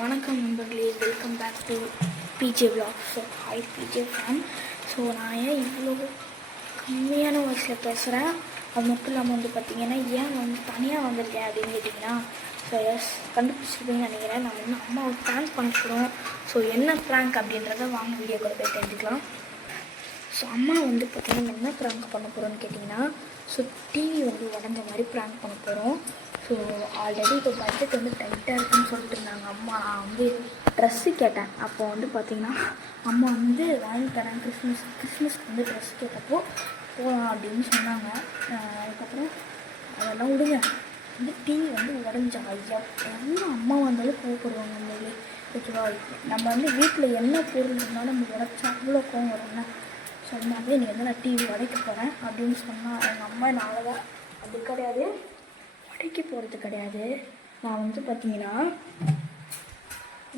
வணக்கம் நண்பர்களே, welcome back to PJ vlog. So hi PJ fan. So நான் ஏன் இவ்வளோ கம்மியான வாய்ஸில் பேசுகிறேன், அது மட்டும் இல்லாமல் பார்த்திங்கன்னா ஏன் தனியாக வந்திருக்கேன் அப்படின்னு கேட்டிங்கன்னா, ஸோ கண்டுபிடிச்சிருப்பீங்கன்னு நினைக்கிறேன். நம்ம அம்மாவை ப்ராங்க் பண்ண போகிறோம். ஸோ என்ன ப்ராங்க் அப்படின்றத வாங்க வீடியோ கூட போய் தெரிஞ்சுக்கலாம். ஸோ அம்மா பார்த்திங்கன்னா என்ன ப்ராங்க் பண்ண போகிறோன்னு கேட்டிங்கன்னா, ஸோ டிவி உடஞ்ச மாதிரி ப்ராங்க் பண்ண போகிறோம். ஸோ ஆல்ரெடி இப்போ பட்ஜெட் டைட்டாக இருக்குன்னு சொல்லிட்டு இருந்தாங்க அம்மா. நான் ட்ரெஸ்ஸு கேட்டேன். அப்போ பார்த்திங்கன்னா அம்மா வாங்கி தரேன், கிறிஸ்மஸ்க்கு ட்ரெஸ் கேட்டப்போ போகலாம் அப்படின்னு சொன்னாங்க. அதுக்கப்புறம் அதெல்லாம் விடுங்க. டிவி உடஞ்சா ஐயா எவ்வளோ அம்மா வந்தாலும் கோவப்படுவாங்க. உண்மையிலே ஓகேவா? நம்ம வீட்டில் என்ன பொருள் இருந்தாலும் நம்ம உடச்சா அவ்வளோ கோவம் வரும்னா சொன்னாவே நீ நான் டிவி உடைக்க போகிறேன் அப்படின்னு சொன்னால் எங்கள் அம்மா என்னால் தான். அப்படி கிடையாது, உடைக்க போகிறது கிடையாது. நான் பார்த்திங்கன்னா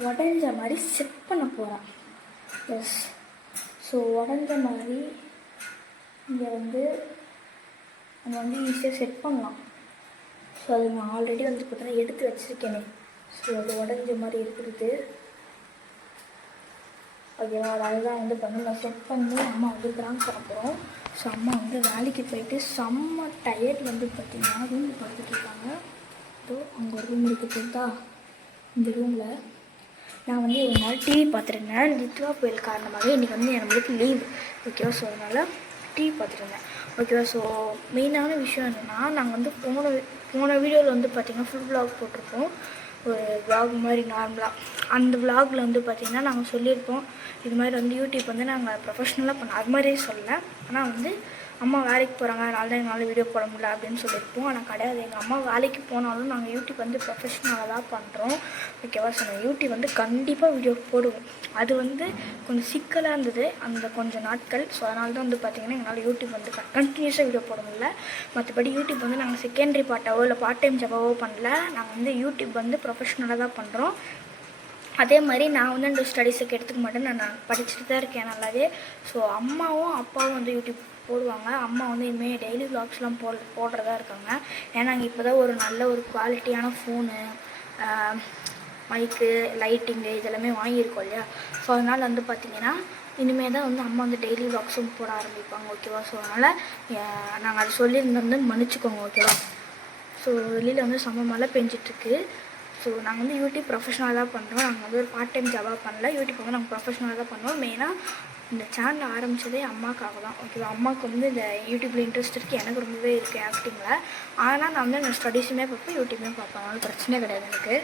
உடஞ்ச மாதிரி செட் பண்ண போகிறேன். எஸ். ஸோ உடஞ்ச மாதிரி இங்கே நம்ம ஈஸியாக செட் பண்ணலாம். ஸோ அது நான் ஆல்ரெடி பார்த்தீங்கன்னா எடுத்து வச்சுருக்கேனே. ஸோ அது உடஞ்ச மாதிரி இருக்கிறது ஓகேவா? அதுதான் பண்ணி செட் பண்ணி அம்மா ப்ராங்க் பண்ண போகிறோம். ஸோ அம்மா வேலைக்கு போயிட்டு செம்ம டயர்ட் பார்த்திங்கன்னா ரூமில் படுத்துட்ருக்காங்க. ஸோ அங்கே ஒரு ரூம் இருக்குது போயிட்டா. இந்த ரூமில் நான் ஒரு நாள் டிவி பார்த்துருந்தேன். நித்வா புயல் காரணமாக இன்றைக்கி நம்மளுக்கு லீவ். ஓகேவா? ஸோ அதனால் டிவி பார்த்துருந்தேன். ஓகேவா? ஸோ மெயினான விஷயம் என்னென்னா, நாங்கள் போன வீடியோவில் பார்த்திங்கன்னா ஃபுல் விலாக் போட்டிருப்போம். ஒரு விலாக் மாதிரி நார்மலாக. அந்த விலாகில் பார்த்திங்கன்னா நாங்கள் சொல்லியிருப்போம் இது மாதிரி யூடியூப் நாங்கள் ப்ரொஃபஷ்னலாக பண்ணோம். அது மாதிரியே சொல்லலை. ஆனால் அம்மா வேலைக்கு போகிறாங்க, அதனால தான் எங்களால் வீடியோ போட முடியல அப்படின்னு சொல்லியிருப்போம். ஆனால் கிடையாது, எங்கள் அம்மா வேலைக்கு போனாலும் நாங்கள் யூடியூப் ப்ரொஃபஷ்னலாக தான் பண்ணுறோம். ஓகேவா? ஸோ நான் யூடியூப் கண்டிப்பாக வீடியோ போடுவோம். அது கொஞ்சம் சிக்கலாக இருந்தது அந்த கொஞ்சம் நாட்கள். ஸோ அதனால தான் பார்த்திங்கன்னா எங்களால் யூடியூப் கண்டினியூஸாக வீடியோ போட முடியல. மற்றபடி யூடியூப் நாங்கள் செகண்டரி பார்ட்டாவோ இல்லை பார்ட் டைம் ஜாபாவோ பண்ணல. நாங்கள் யூடியூப் ப்ரொஃபஷ்னலாக தான் பண்ணுறோம். அதே மாதிரி நான் அந்த ஸ்டடீஸுக்கு எடுத்துக்க மாட்டேன். நான் படிச்சுட்டு தான் இருக்கேன் நல்லாவே. ஸோ அம்மாவும் அப்பாவும் யூடியூப் போடுவாங்க. அம்மா இனிமேல் டெய்லி விலாக்ஸ்லாம் போடுறதா இருக்காங்க. ஏன்னா நாங்கள் இப்போ தான் ஒரு நல்ல ஒரு குவாலிட்டியான ஃபோனு, மைக்கு, லைட்டிங்கு இதெல்லாமே வாங்கியிருக்கோம் இல்லையா? ஸோ அதனால் பார்த்திங்கன்னா இனிமேல் தான் அம்மா டெய்லி விலாக்ஸும் போட ஆரம்பிப்பாங்க. ஓகேவா? ஸோ அதனால் நாங்கள் அதை சொல்லியிருந்தோம், மன்னிச்சிக்கோங்க. ஓகேவா? ஸோ வெளியில் செம்ம மழை பெஞ்சிட்ருக்கு. ஸோ நாங்கள் யூடியூப் ப்ரொஃபஷ்னலாக தான் பண்ணுறோம். நாங்கள் ஒரு பார்ட் டைம் ஜாபாக பண்ணல. யூடியூப் நாங்கள் ப்ரொஃபஷ்னலாக தான் பண்ணுவோம். மெயினாக இந்த சேனல் ஆரம்பித்ததே அம்மாவுக்காக தான். ஓகேவா? அம்மாவுக்கு இந்த யூடியூப்பில் இன்ட்ரெஸ்ட் இருக்குது, எனக்கு ரொம்பவே இருக்குது ஆக்டிங்கில். ஆனால் நான் நான் ஸ்டடீஸுமே பார்ப்பேன், யூடியூப்மே பார்ப்பேன். அதனால் பிரச்சனை கிடையாது எனக்கு.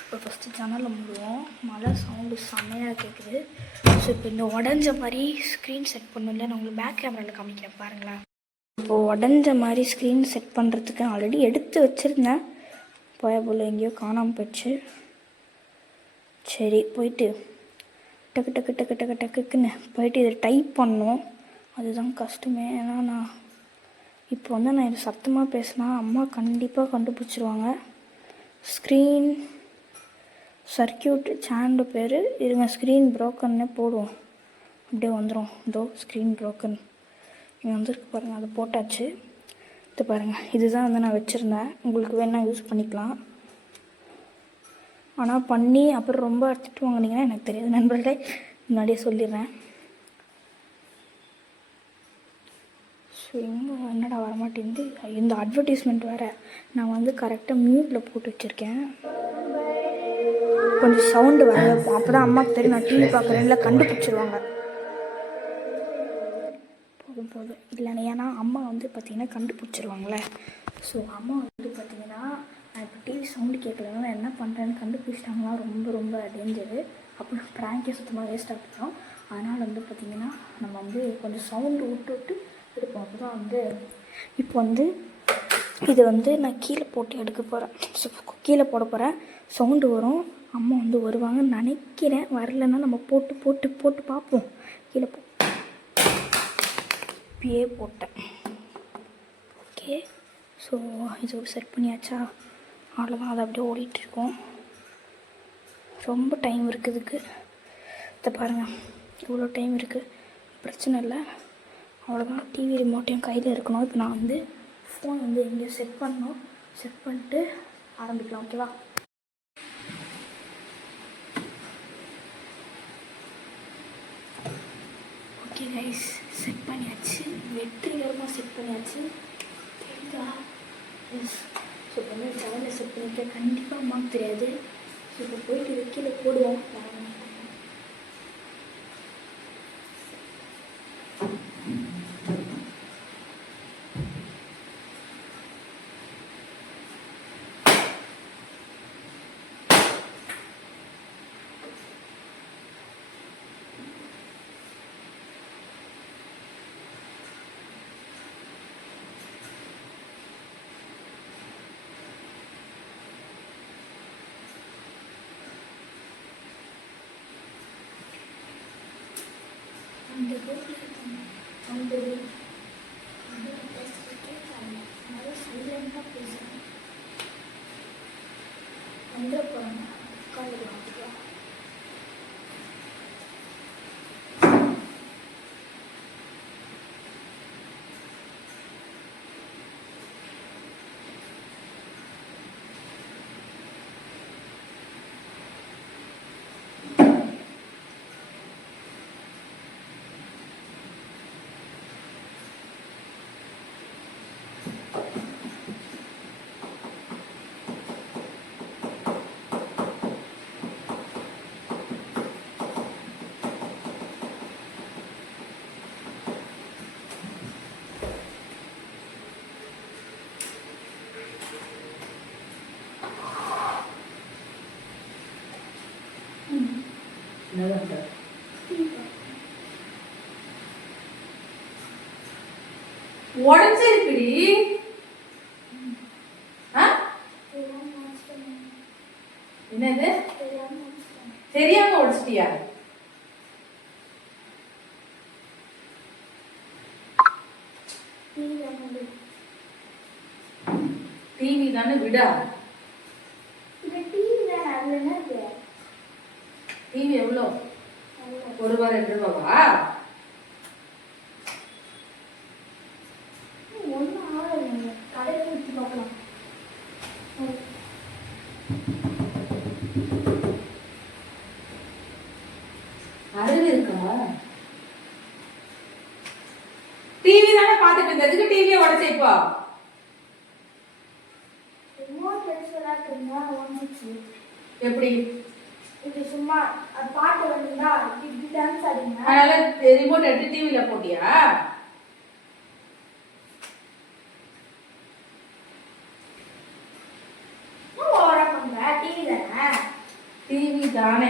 இப்போ ஃபஸ்ட்டு சேனலில் முடிவோம். மழை சவுண்டு செம்மையாக கேட்குது. ஸோ இப்போ இந்த உடஞ்ச மாதிரி ஸ்க்ரீன் செட் பண்ணல, நான் உங்களுக்கு பேக் கேமராவில் காமிக்கிறேன் பாருங்களேன். இப்போது உடஞ்ச மாதிரி ஸ்க்ரீன் செட் பண்ணுறதுக்கு ஆல்ரெடி எடுத்து வச்சுருந்தேன். போல் எங்கேயோ காணாமல் போயிடுச்சு. சரி, போயிட்டு டக்கு டக்கு டக்கு டக்கு டக்குன்னு போயிட்டு இதை டைப் பண்ணோம். அதுதான் கஷ்டமே. ஏன்னா நான் இப்போ நான் இது சத்தமாக பேசினா அம்மா கண்டிப்பாக கண்டுபிடிச்சிருவாங்க. ஸ்க்ரீன் சர்க்கியூட் சேனல் பேர் இருங்க, ஸ்க்ரீன் ப்ரோக்கன்னே போடுவோம். அப்படியே வந்துடும். இதோ ஸ்க்ரீன் ப்ரோக்கன் இங்கே வந்துருக்கு பாருங்கள். அதை போட்டாச்சு. இது பாருங்கள், இதுதான் நான் வச்சுருந்தேன். உங்களுக்கு வேணால் யூஸ் பண்ணிக்கலாம். ஆனால் பண்ணி அப்புறம் ரொம்ப அடிச்சுட்டு வாங்கினீங்கன்னா எனக்கு தெரியாது நண்பர்களே, முன்னாடியே சொல்லிடுறேன். ஸோ எங்கே என்னடா வரமாட்டேங்குது. இந்த அட்வர்டைஸ்மெண்ட் வேறு நான் கரெக்டாக மியூட்டில் போட்டு வச்சுருக்கேன். கொஞ்சம் சவுண்டு வர வைப்போம். அப்போ தான் அம்மாவுக்கு தெரியும் நான் டிவி பார்க்குறேன்ல, கண்டுபிடிச்சிருவாங்க. போதும் இல்லைன்னா ஏன்னா அம்மா பார்த்திங்கன்னா கண்டுபிடிச்சிருவாங்களே. ஸோ அம்மா பார்த்திங்கன்னா நான் இப்போ டிவி சவுண்டு கேட்கலன்னா நான் என்ன பண்ணுறேன்னு கண்டுபிடிச்சிட்டாங்கன்னா ரொம்ப ரொம்ப டேஞ்சரு. அப்புறம் ப்ராங்கே சுத்தமாக வேஸ்ட் ஆகிட்டோம். அதனால் பார்த்திங்கன்னா நம்ம கொஞ்சம் சவுண்டு விட்டு எடுப்போம். அப்போ தான் இப்போ இது நான் கீழே போட்டு எடுக்க போகிறேன். ஸோ கீழே போட போகிறேன். சவுண்டு வரும். அம்மா வருவாங்கன்னு நினைக்கிறேன். வரலைன்னா நம்ம போட்டு போட்டு போட்டு பார்ப்போம். கீழே இப்பயே போட்டேன். ஓகே. ஸோ இது செட் பண்ணியாச்சா? அவ்வளோதான். அதை அப்படியே ஓடிட்டுருக்கோம். ரொம்ப டைம் இருக்குதுக்கு. இதை பாருங்கள், இவ்வளோ டைம் இருக்குது. பிரச்சனை இல்லை. அவ்வளோதான். டிவி ரிமோட்டையும் கையில் இருக்கணும். இப்போ நான் ஃபோன் எங்கேயும் செட் பண்ணணும். செட் பண்ணிட்டு ஆரம்பிக்கலாம். ஓகேவா? ஓகே கைஸ், செட் பண்ணியாச்சு, வெற்றிகரமாக செட் பண்ணியாச்சு. தெரியுதா? எஸ். ஸோ வந்து செவனில் செட் பண்ணிக்க கண்டிப்பாக அம்மாவுக்கு தெரியாது. ஸோ இப்போ போயிட்டு கீழே போடுவோம். அந்த அந்த சைலண்டாக பேசுகிறேன். அந்த போகிறாங்க காலேஜ் வாங்கிக்கலாம். உடஞ்சிருக்குடி. என்னது தெரியாம உடைச்சிட்டியா? டிவி தானே விடா. டிவி எவ்வளோ? ₹1 ₹2 அறிவு இருக்கா? டிவி தானே பாத்துட்டு இருந்ததுக்கு டிவியை உடைச்சேப்பா. எப்படி? இது சும்மா பாட்டு வந்தா இப்படி டான்ஸ் ஆடுங்க. அதனால ரிமோட் எடுத்து டிவில போட்டியா? டிவி தானே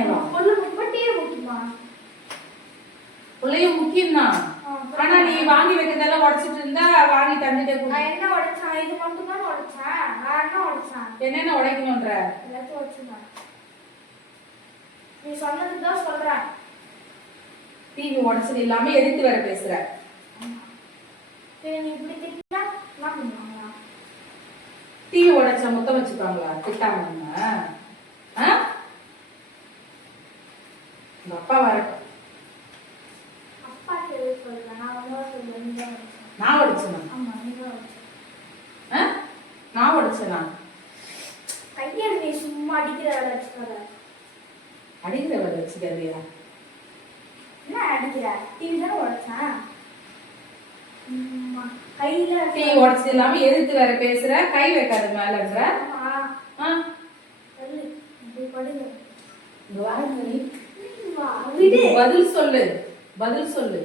பிள்ளையும் முக்கியம் தான். ஆனா நீ வாங்கி வைக்கிறதெல்லாம் உடைச்சிட்டு இருந்தா வாங்கி தந்துட்டே என்ன உடைச்சான்? இது மட்டும் தான் உடைச்சேன். நான் என்ன உடைச்சேன்? என்னென்ன உடைக்கணும்ன்ற எல்லாத்தையும் உடைச்சுதான். நீ சொன்னதுதான் சொல்றேன். டிவி உடைச்சது இல்லாம எதிர்த்து வேற பேசுற. நீ இப்படி திட்டினா என்ன பண்ணுவாங்க? டிவி உடைச்சா மொத்தம் வச்சுப்பாங்களா? திட்டாம உங்க அப்பா வரட்டும். அப்பா சொல்லி சொல்றேன். நான் உடைச்சேனா? ஆமா, நீங்க உடைச்சேன். நான் உடைச்சேனா? கையெடு, நீ சும்மா அடிக்கிற வேலை வச்சுக்காத. அடிக்கிற வேலை வச்சுக்காதியா? என்ன அடிக்கிற? டிவி தானே உடைச்சேன். கையில டிவி உடைச்சது இல்லாம எதிர்த்து வேற பேசுற. கை வைக்காத மேலன்ற. பதில் சொல்லு, பதில் சொல்லு.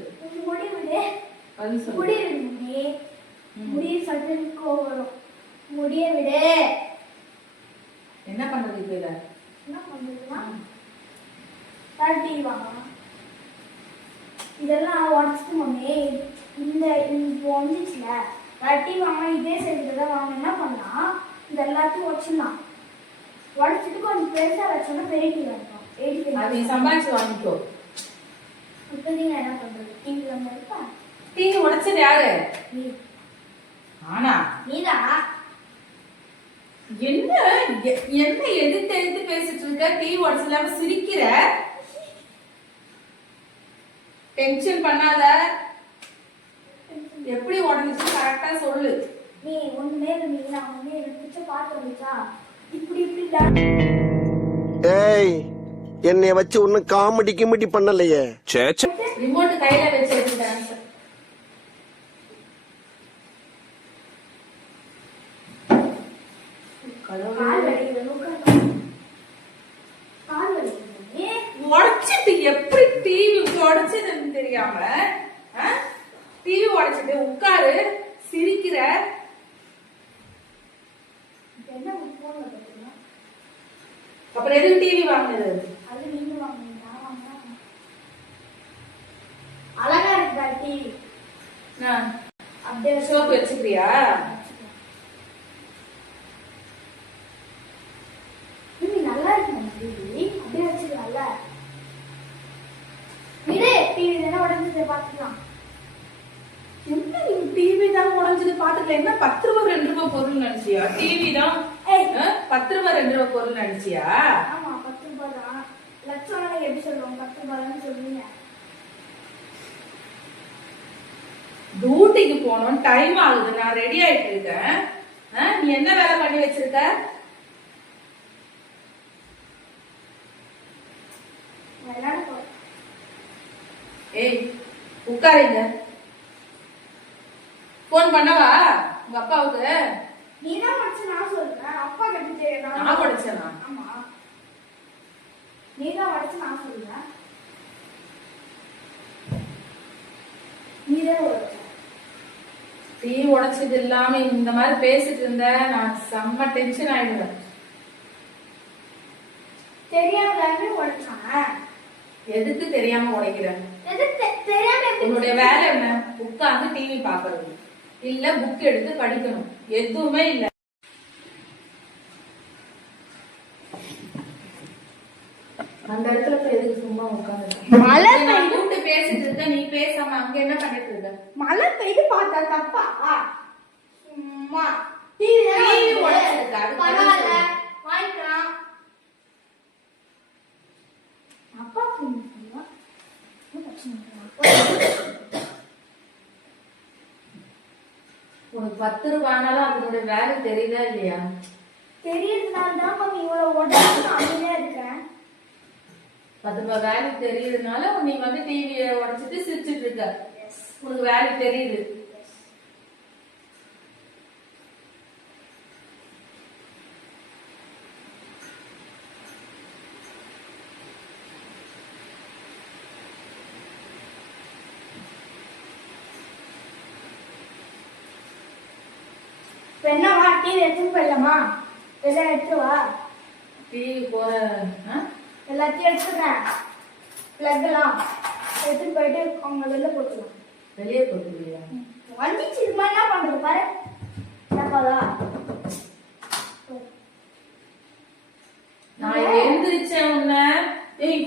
முடி விடு, பதில் சொல்லு. முடி விடு. முடிய சட்டு கோவரும். முடிய விடு. என்ன பண்றது இப்ப? இத என்ன பண்றதுன்னா டிவி வாங்கலாம். இதெல்லாம் உடச்சிட்டு மம்மி இந்த இப்போ வந்துச்சுல டிவி வாங்க. இதே சைடுல தான் வாங்க. என்ன பண்ணலாம்? இது எல்லாத்தையும் உடச்சிடலாம். உடச்சிட்டு கொஞ்சம் பெருசா வச்சோம்னா பெரிய டிவி வாங்கிக்கலாம். அது சம்பாதிச்சு வாங்கிக்கோ. இப்போ நீங்க என்ன பண்றது? டிவி வாங்க இருக்கா? டிவி உடைச்சது யாரு? நீ. ஆனா நீதான். என்ன என்ன எதிர்த்து எதிர்த்து பேசிட்டு இருக்க? டிவி உடைச்சலாம சிரிக்கிற. டென்ஷன் பண்ணாத. எப்படி உடஞ்சிச்சு கரெக்டா சொல்லு. நீ ஒண்ணுமே நீங்க நான் ஒண்ணே எனக்கு பிடிச்ச பாட்டு வந்துச்சா இப்படி இப்படி. ஏய், என்னைய வச்சு ஒன்னும் காமெடி கிமெடி பண்ணலையே. ரிமோட் கையில வச்சிருக்க தெரியாம டிவி உடைச்சிட்டு உட்காரு சிரிக்கிற. என்ன போன்ல பார்த்தீங்கன்னா அப்புறம் எதுக்கு டிவி வாங்குனது? அது நீங்க வாங்குனீங்க, நான் வாங்கினேன். அழகா இருக்கா டிவி? அப்படியே சோப்பு வச்சுக்கிறியா? நல்லா இருக்கு டிவி, அப்படியே வச்சுக்கலாம்ல. விடு, டிவி தானே உடஞ்சது, பார்த்துக்கலாம். என்ன நீ டிவி தான் உடைஞ்சது பாத்துக்கல? என்ன 10 ரூபாய் 2 ரூபாய் பொருள் நினைச்சியா? டிவி தான் 10 ரூபாய் 2 ரூபாய் பொருள் நினைச்சியா? ஆமா 10 ரூபாய் தான். லட்சம் எப்படி சொல்லுவாங்க? 10 ரூபாய்னு சொல்லுவீங்க. டியூட்டிக்கு போனோம், டைம் ஆகுது, நான் ரெடி ஆயிட்டு இருக்கேன். நீ என்ன வேலை பண்ணி வச்சிருக்க? விளையாட போறேன். ஏய் உட்காருங்க. போன் பண்ணவா உங்க அப்பாவுக்கு? நீதான் படிச்சு நான் சொல்றேன். அப்பா கட்டி நான் படிச்சேனா? ஆமா, நீதான் படிச்சு நான் சொல்றேன். நீதான் உடைச்ச. டீ உடைச்சது இல்லாம இந்த மாதிரி பேசிட்டு இருந்த நான் செம்ம டென்ஷன் ஆயிடுவேன். தெரியாம உடைச்சான். எதுக்கு தெரியாம உடைக்கிறேன்? தெரியாம உன்னுடைய வேலை என்ன? உட்கார்ந்து டிவி பாக்குறது இல்ல புக் எடுத்து படிக்கணும், எதுவுமே இல்ல. அந்த இடத்துல போய் எதுக்கு சும்மா உட்கார்ந்து மழை கூப்பிட்டு பேசிட்டு இருக்க? நீ பேசாம அங்க என்ன பண்ணிட்டு இருக்க? மழை பெய்து பார்த்தா தப்பா? சும்மா டிவி உடைச்சிருக்க, அது பரவாயில்ல, வாங்கிக்கலாம். அப்பா ஃபோன் பண்ணுவா, உனக்கு 10 ரூபாய்னாலும் அதனுடைய வேலை தெரியுதா இல்லையா? தெரியறதுனால தான் மம்மி இவ்வளவு உடம்பு அமைதியா இருக்கிறேன். 10 ரூபாய் வேலை தெரியுதுனால நீ வந்து டிவியை உடைச்சிட்டு சிரிச்சிட்டு இருக்க. உனக்கு வேலை தெரியுது. என்னவா டிவி எடுத்துட்டு போயிடலாமா? எல்லாம் எடுத்து வா. டிவி போற எல்லாத்தையும் எடுத்துக்கிறேன். பிளக் எல்லாம் எடுத்துட்டு போயிட்டு அவங்க வெளில போட்டுக்கலாம். வெளியே போட்டுருவியா? வந்துச்சு, இது மாதிரி என்ன பண்றது பாரு. என்னப்பாதா நான் எழுந்திரிச்சேன் உன்ன. ஏய்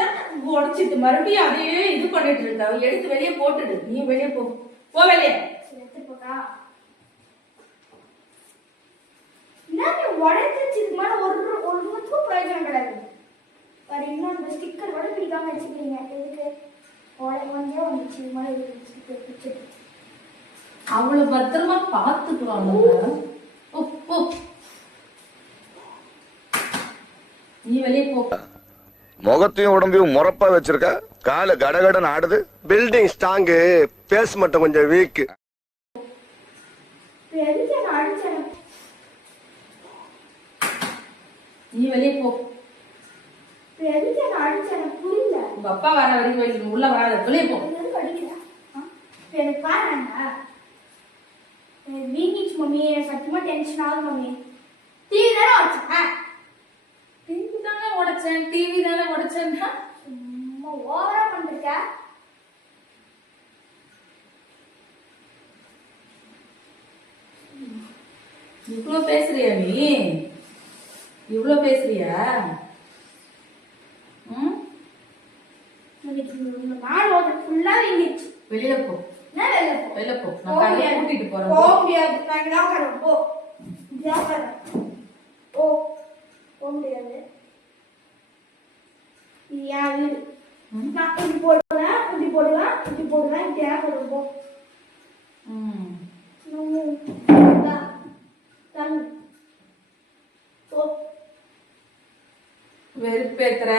ஏன் உடைச்சிட்டு மறுபடியும் அதையே இது பண்ணிட்டு இருக்க? எடுத்து வெளியே போட்டுடு. நீ வெளியே போ, போ வெளியே. எடுத்து போட்டா என்ன உடைச்சிச்சு? இதுக்கு மேல ஒரு நிமிஷத்துக்கும் பிரயோஜனம் கிடையாது. வேற இன்னும் இந்த ஸ்டிக்கர் கூட பிடிக்காம வச்சுக்கிறீங்க. எதுக்கு? கொஞ்சம் வந்துச்சு, இது மாதிரி ஸ்டிக்கர் பிடிச்சிட்டு அவ்வளவு பத்திரமா பாத்துக்குவாங்க. நீ வெளியே போ. முகத்தையும் உடம்பையும் முறப்பா வச்சிருக்க, கால கடகடன் ஆடுது. பில்டிங் ஸ்ட்ராங்கு, பேஸ் மட்டும் கொஞ்சம் வீக். எதுக்கு என்ன அடிச்சேன்? நீ வெளியே போ. எதுக்கு என்ன அடிச்சேன்? புரியல. உங்க அப்பா வர வரைக்கும் உள்ள வராத, வெளியே போ. எதுக்கு அடிக்கிறேன்? எனக்கு பாருங்க, வீங்கிச்சு மம்மி. சத்தியமா டென்ஷன் ஆகுது மம்மி. டிவி தானே வச்சேன். டிவி தானே உடைச்சேன், டிவி தானே உடைச்சேன்னா சும்மா ஓவரா பண்ணிருக்க. இவ்ளோ பேசுறியா நீ? இவ்ளோ பேசுறியா? நாள் ஓட ஃபுல்லா வீங்கிச்சு. வெளியில போ. என்ன வெளில போ? வெளியில போ. நான் கடையை கூட்டிட்டு போறேன். போக முடியாது. நான் இங்க தான் வரேன். போ. இங்க தான் வரேன். ஓ, போக முடியாது. ஏன் வீடு? நான் இப்படி போடுவேன், இப்படி போடுவேன், இப்படி போடுவேன், இப்படி ஏன் போடுவேன்? போ. வெறுப்பேத்துற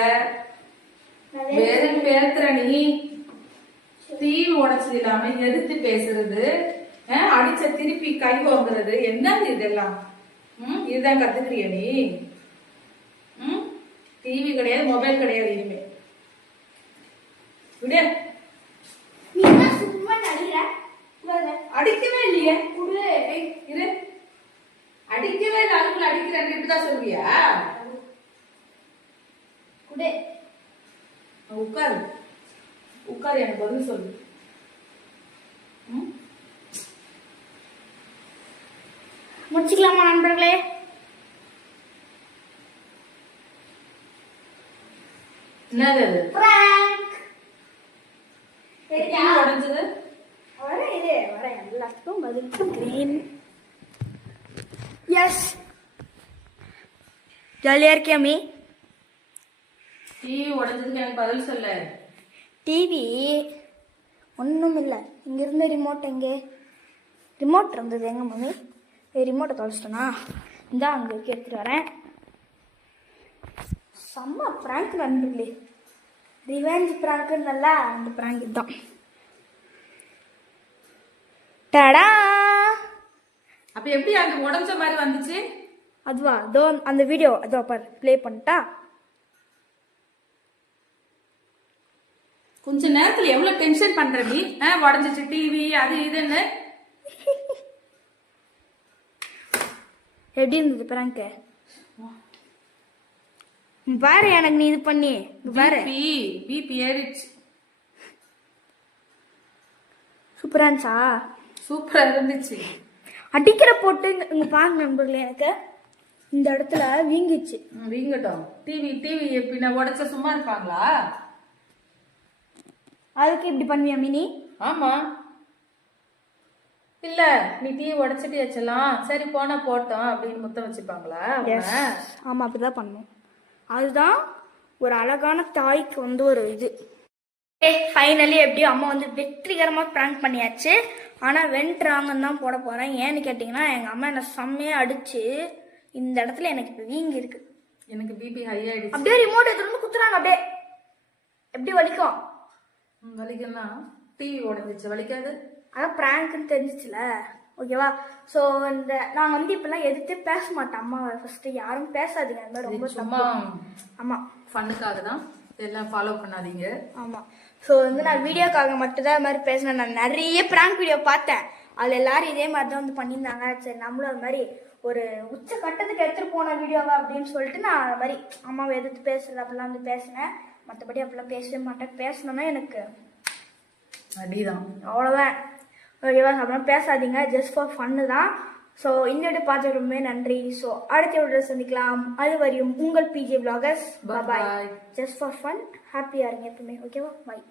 நீ. டிவி உடைச்சது இல்லாம எதிர்த்து பேசுறது, அடிச்ச திருப்பி கை வாங்குறது, என்னது இதெல்லாம்? இதுதான் கத்துக்கிறிய நீ? டிவி கிடையாது, மொபைல் கிடையாது, இனிமே விடு. நீ என்ன சும்மா நடிக்கிற? அடிக்கவே இல்லையே. குடு. ஏய், இரு. அடிக்கவே இல்லை, அதுக்குள்ள அடிக்கிறேன்னு இப்படிதான் சொல்வியா? குடு. உட்காரு உட்காரு, எனக்கு பதில் சொல்லு. முடிச்சுக்கலாமா நண்பர்களே? என்னது அது? Prank. டீ உடைஞ்சது. வரேன் எல்லாத்துக்கும் பதில் கொடுக்குறேன். எஸ், ஜாலியா இருக்கியா மீ? டீ உடைஞ்சதுக்கு எனக்கு பதில் சொல்லு. டிவி ஒன்றும் இல்லை. இங்கே இருந்த ரிமோட் எங்கே? ரிமோட் இருந்தது எங்க மம்மி? ரிமோட்டை தொலைச்சிட்டேனா? இந்தா அங்கே இருக்கு, எடுத்துகிட்டு வரேன். செம்ம ப்ராங்க் நண்பர்களே, ரிவெஞ்ச் ப்ராங்க்குன்னல்ல, அந்த ப்ராங்க் இதுதான். டடா! அப்ப எப்படி அந்த உடைஞ்ச மாதிரி வந்துச்சு? அதுவா, அதோ அந்த வீடியோ அதோ பாரு, ப்ளே பண்ணிட்டா. கொஞ்ச நேரத்துல எவ்வளவு டென்ஷன் பண்ற நீ? உடஞ்சிச்சு டிவி அது இதுன்னு. எப்படி இருந்தது ப்ராங்க்கு? பாரு, எனக்கு நீ இது பண்ணி பாரு. பிபி ஏறிடுச்சு. சூப்பரா இருந்துச்சா? சூப்பரா இருந்துச்சு. அடிக்கிற போட்டு இங்க பாருங்க நண்பர்களே, எனக்கு இந்த இடத்துல வீங்கிச்சு. வீங்கட்டும். டிவி பின்ன உடைச்ச சும்மா இருப்பாங்களா? அதுக்கு இப்படி பண்ணுவியா மினி? ஆமா. இல்ல நீ டிவி உடைச்சிட்டு வச்சலாம், சரி போனா போட்டோம் அப்படின்னு முத்தம் வச்சுப்பாங்களா? ஆமா, அப்படிதான் பண்ணும். அதுதான் ஒரு அழகான தாய்க்கு வந்து ஒரு இது. ஃபைனலி எப்படியும் அம்மா வந்து வெற்றிகரமாக ப்ராங்க் பண்ணியாச்சு. ஆனால் வென்றாங்கன்னு தான் போட போகிறேன். ஏன்னு கேட்டிங்கன்னா, எங்கள் அம்மா என்னை செம்மையாக அடிச்சு இந்த இடத்துல எனக்கு இப்போ வீங்கி இருக்கு. எனக்கு பிபி ஹை ஆயிடுச்சு. அப்படியே ரிமோட் எடுத்துட்டு குத்துறாங்க, அப்படியே எப்படி வலிக்கும்? வலிக்குன்னா டிவி உடஞ்சிச்சு, வலிக்காது. அதான் ப்ராங்க்னு தெரிஞ்சிச்சுல, ஓகேவா? ஸோ இந்த நாங்கள் வந்து இப்பெல்லாம் எதிர்த்து பேச மாட்டோம் அம்மாவை. ஃபர்ஸ்ட் யாரும் பேசாதீங்க, அது மாதிரி ரொம்ப சும்மா. ஆமாம், ஃபன்னுக்காக தான், எல்லாம் ஃபாலோ பண்ணாதீங்க. ஆமாம். ஸோ வந்து நான் வீடியோக்காக மட்டும்தான் அது மாதிரி பேசினேன். நான் நிறைய ப்ராங்க் வீடியோ பார்த்தேன், அதில் எல்லாரும் இதே மாதிரி தான் வந்து பண்ணியிருந்தாங்க. சரி, நம்மளும் அது மாதிரி ஒரு உச்ச கட்டத்துக்கு எடுத்துகிட்டு போன வீடியோவா அப்படின்னு சொல்லிட்டு நான் அது மாதிரி அம்மாவை எதிர்த்து பேசுறது அப்படிலாம் வந்து பேசினேன். மற்றபடி அப்படிலாம் பேசவே மாட்டேன். பேசணுன்னா எனக்கு அடிதான், அவ்வளோதான், ஓகேவா? அப்படிலாம் பேசாதீங்க, ஜஸ்ட் ஃபார் ஃபன்னு தான். ஸோ இன்னொரு பார்த்து ரொம்ப நன்றி. ஸோ அடுத்த வீடியோ சந்திக்கலாம். அது வரையும் உங்கள் PJ vloggers. Bye. Just for fun, ஹாப்பியாக இருங்க எப்பவுமே, ஓகேவா? பாய்.